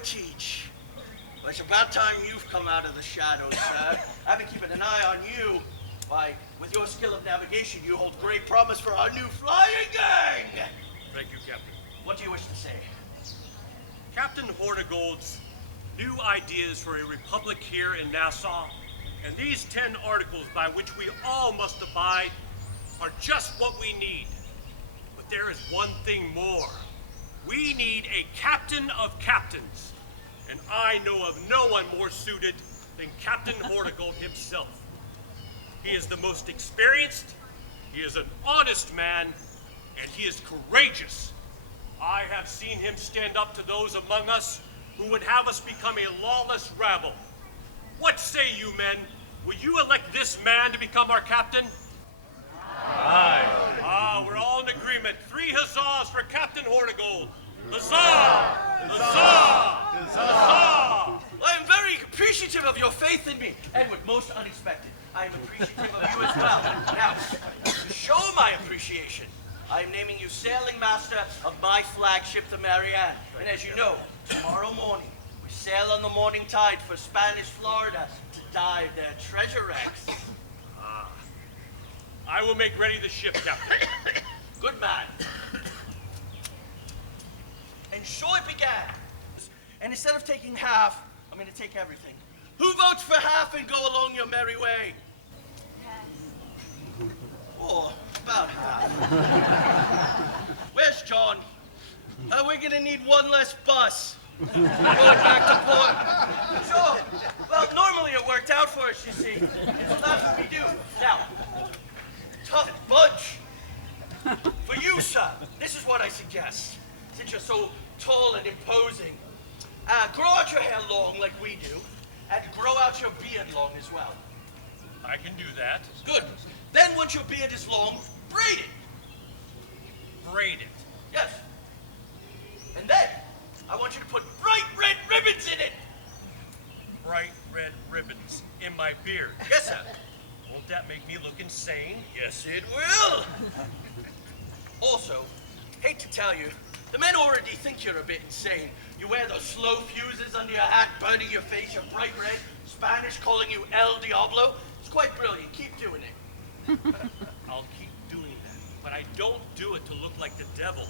would teach. Well, it's about time you've come out of the shadows, sir. I've been keeping an eye on you. Why, with your skill of navigation, you hold great promise for our new flying gang! Thank you, Captain. What do you wish to say? Captain Hornigold's new ideas for a republic here in Nassau, and these 10 articles by which we all must abide, are just what we need. But there is one thing more. We need a captain of captains, and I know of no one more suited than Captain Hornigold himself. He is the most experienced, he is an honest man, and he is courageous. I have seen him stand up to those among us who would have us become a lawless rabble. What say you, men? Will you elect this man to become our captain? Aye. Ah, we're all in agreement. 3 huzzahs for Captain Hornigold. Huzzah! Huzzah! Huzzah! I am very appreciative of your faith in me, Edward, most unexpected. I am appreciative of you as well. Now, to show my appreciation, I am naming you sailing master of my flagship, the Marianne. And as you know, tomorrow morning, we sail on the morning tide for Spanish Florida to dive their treasure wrecks. I will make ready the ship, Captain. Good man. And so it began. And instead of taking half, I'm going to take everything. Who votes for half and go along your merry way? Yes. Oh, about half. Where's John? We're going to need one less bus. Going back to port. Sure. Well, normally it worked out for us, you see. So that's what we do. Now, tough bunch. For you, sir, this is what I suggest. Since you're so tall and imposing, grow out your hair long like we do, and grow out your beard long as well. I can do that. Good. Then once your beard is long, braid it. Braid it. Yes. And then, I want you to put bright red ribbons in it. Bright red ribbons in my beard. Yes, sir. Won't that make me look insane? Yes, it will. Also, hate to tell you, the men already think you're a bit insane. You wear those slow fuses under your hat, burning your face, you're bright red, Spanish calling you El Diablo. It's quite brilliant. Keep doing it. I'll keep doing that, but I don't do it to look like the devil.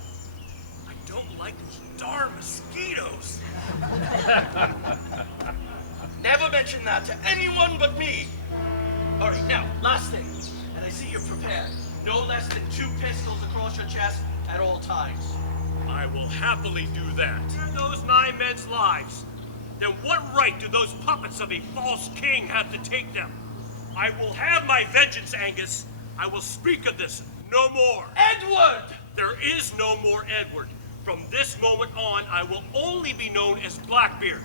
I don't like those darn mosquitoes. Never mention that to anyone but me. All right, now, last thing. And I see you're prepared. No less than 2 pistols across your chest at all times. I will happily do that. In those 9 men's lives, then what right do those puppets of a false king have to take them? I will have my vengeance, Angus. I will speak of this no more. Edward! There is no more Edward. From this moment on, I will only be known as Blackbeard.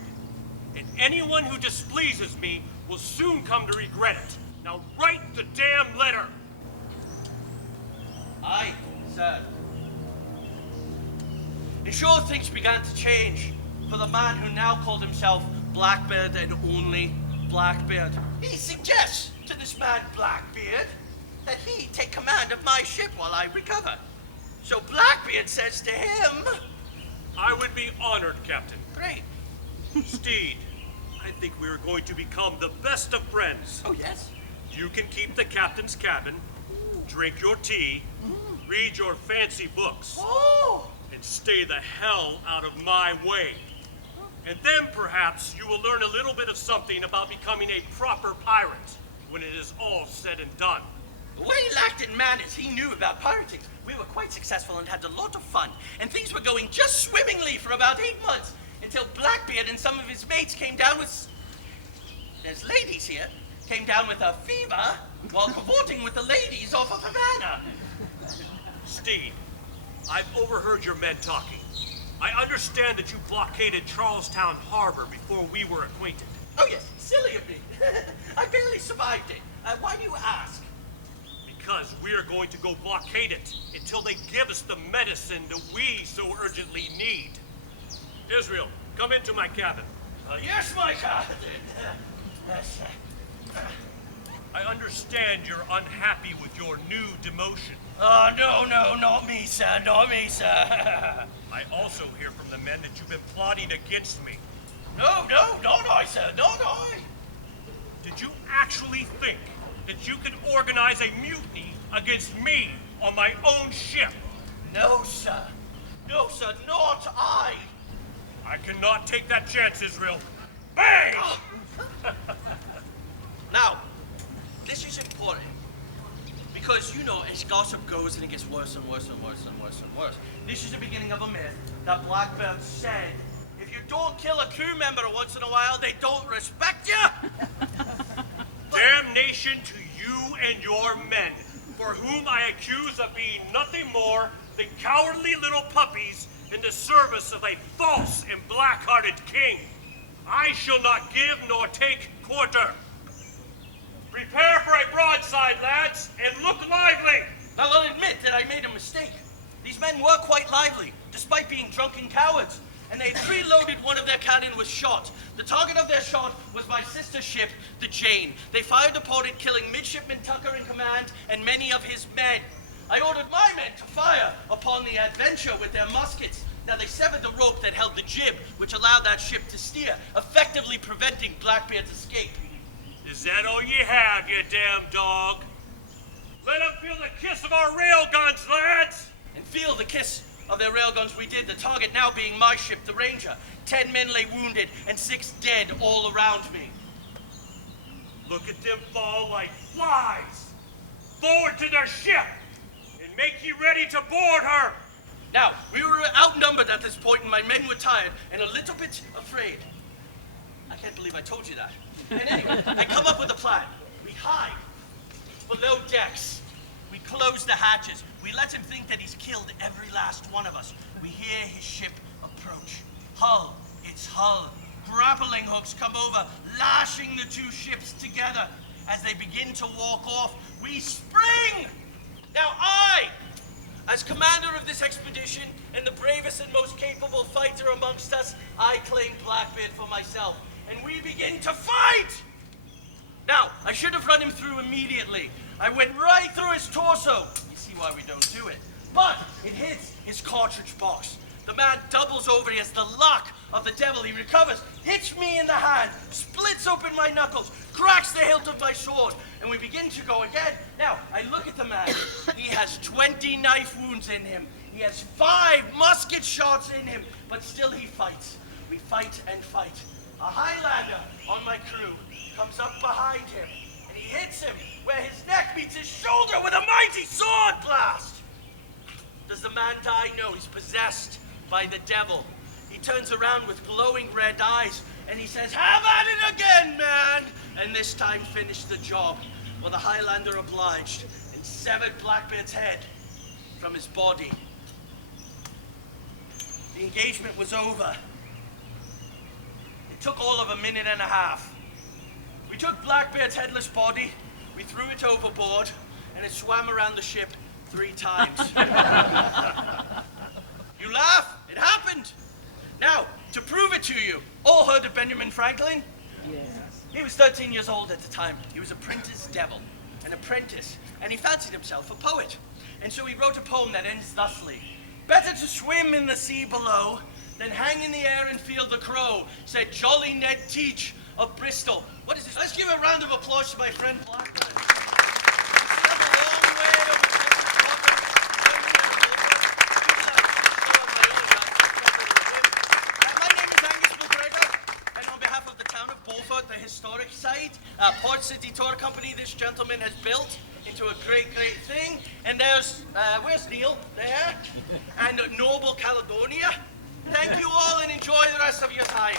And anyone who displeases me will soon come to regret it. Now write the damn letter. Aye, sir. And sure, things began to change for the man who now called himself Blackbeard and only Blackbeard. He suggests to this man Blackbeard that he take command of my ship while I recover. So Blackbeard says to him, I would be honored, Captain. great. Steed, I think we are going to become the best of friends. Oh, yes? You can keep the captain's cabin, drink your tea, read your fancy books, Oh! and stay the hell out of my way. And then perhaps you will learn a little bit of something about becoming a proper pirate when it is all said and done. The way he lacked in manners, he knew about pirating. We were quite successful and had a lot of fun, and things were going just swimmingly for about 8 months, until Blackbeard and some of his mates came down with... There's ladies here. Came down with a fever while cavorting with the ladies off of Havana. Steed, I've overheard your men talking. I understand that you blockaded Charlestown Harbor before we were acquainted. Oh yes, silly of me. I barely survived it. Why do you ask? Because we are going to go blockade it until they give us the medicine that we so urgently need. Israel, come into my cabin. Yes, my captain. Yes. I understand you're unhappy with your new demotion. Oh, no, not me, sir, not me, sir. I also hear from the men that you've been plotting against me. No, not I, sir, not I. Did you actually think that you could organize a mutiny against me on my own ship? No, sir. No, sir, not I. I cannot take that chance, Israel. Bang! Now, this is important. Because, you know, as gossip goes and it gets worse and worse and worse and worse and worse, this is the beginning of a myth that Blackbeard said, if you don't kill a crew member once in a while, they don't respect you. Damnation to you and your men, for whom I accuse of being nothing more than cowardly little puppies in the service of a false and black-hearted king. I shall not give nor take quarter. Prepare for a broadside, lads, and look lively. Now, I'll admit that I made a mistake. These men were quite lively, despite being drunken cowards. And they preloaded one of their cannon with shot. The target of their shot was my sister ship, the Jane. They fired upon it, killing Midshipman Tucker in command and many of his men. I ordered my men to fire upon the Adventure with their muskets. Now, they severed the rope that held the jib, which allowed that ship to steer, effectively preventing Blackbeard's escape. Is that all you have, you damn dog? Let them feel the kiss of our railguns, lads! And feel the kiss of their railguns we did, the target now being my ship, the Ranger. 10 men lay wounded and 6 dead all around me. Look at them fall like flies! Forward to their ship! And make ye ready to board her! Now, we were outnumbered at this point and my men were tired and a little bit afraid. I can't believe I told you that. And anyway, I come up with a plan. We hide below decks. We close the hatches. We let him think that he's killed every last one of us. We hear his ship approach. Hull, it's hull. Grappling hooks come over, lashing the two ships together. As they begin to walk off, we spring! Now as commander of this expedition and the bravest and most capable fighter amongst us, I claim Blackbeard for myself. And we begin to fight! Now, I should have run him through immediately. I went right through his torso. You see why we don't do it. But it hits his cartridge box. The man doubles over. He has the luck of the devil. He recovers, hits me in the hand, splits open my knuckles, cracks the hilt of my sword, and we begin to go again. Now, I look at the man. He has 20 knife wounds in him. He has 5 musket shots in him, but still he fights. We fight and fight. A Highlander on my crew comes up behind him, and he hits him where his neck meets his shoulder with a mighty sword blast. Does the man die? No, he's possessed by the devil. He turns around with glowing red eyes, and he says, "Have at it again, man!" And this time finish the job. Well, the Highlander obliged and severed Blackbeard's head from his body. The engagement was over. It took all of a minute and a half. We took Blackbeard's headless body, we threw it overboard, and it swam around the ship 3 times. You laugh? It happened. Now, to prove it to you, all heard of Benjamin Franklin? Yes. He was 13 years old at the time. He was a printer's devil, an apprentice, and he fancied himself a poet. And so he wrote a poem that ends thusly. "Better to swim in the sea below than hang in the air and feel the crow," said jolly Ned Teach of Bristol. What is this? Let's give a round of applause to my friend Blackbeard. He's come a long way over the My name is Angus McGregor, and on behalf of the town of Beaufort, the historic site, Port City Tour Company, this gentleman has built into a great, great thing. And there's, where's Neil? There. And Noble Caledonia. Thank you all and enjoy the rest of your time.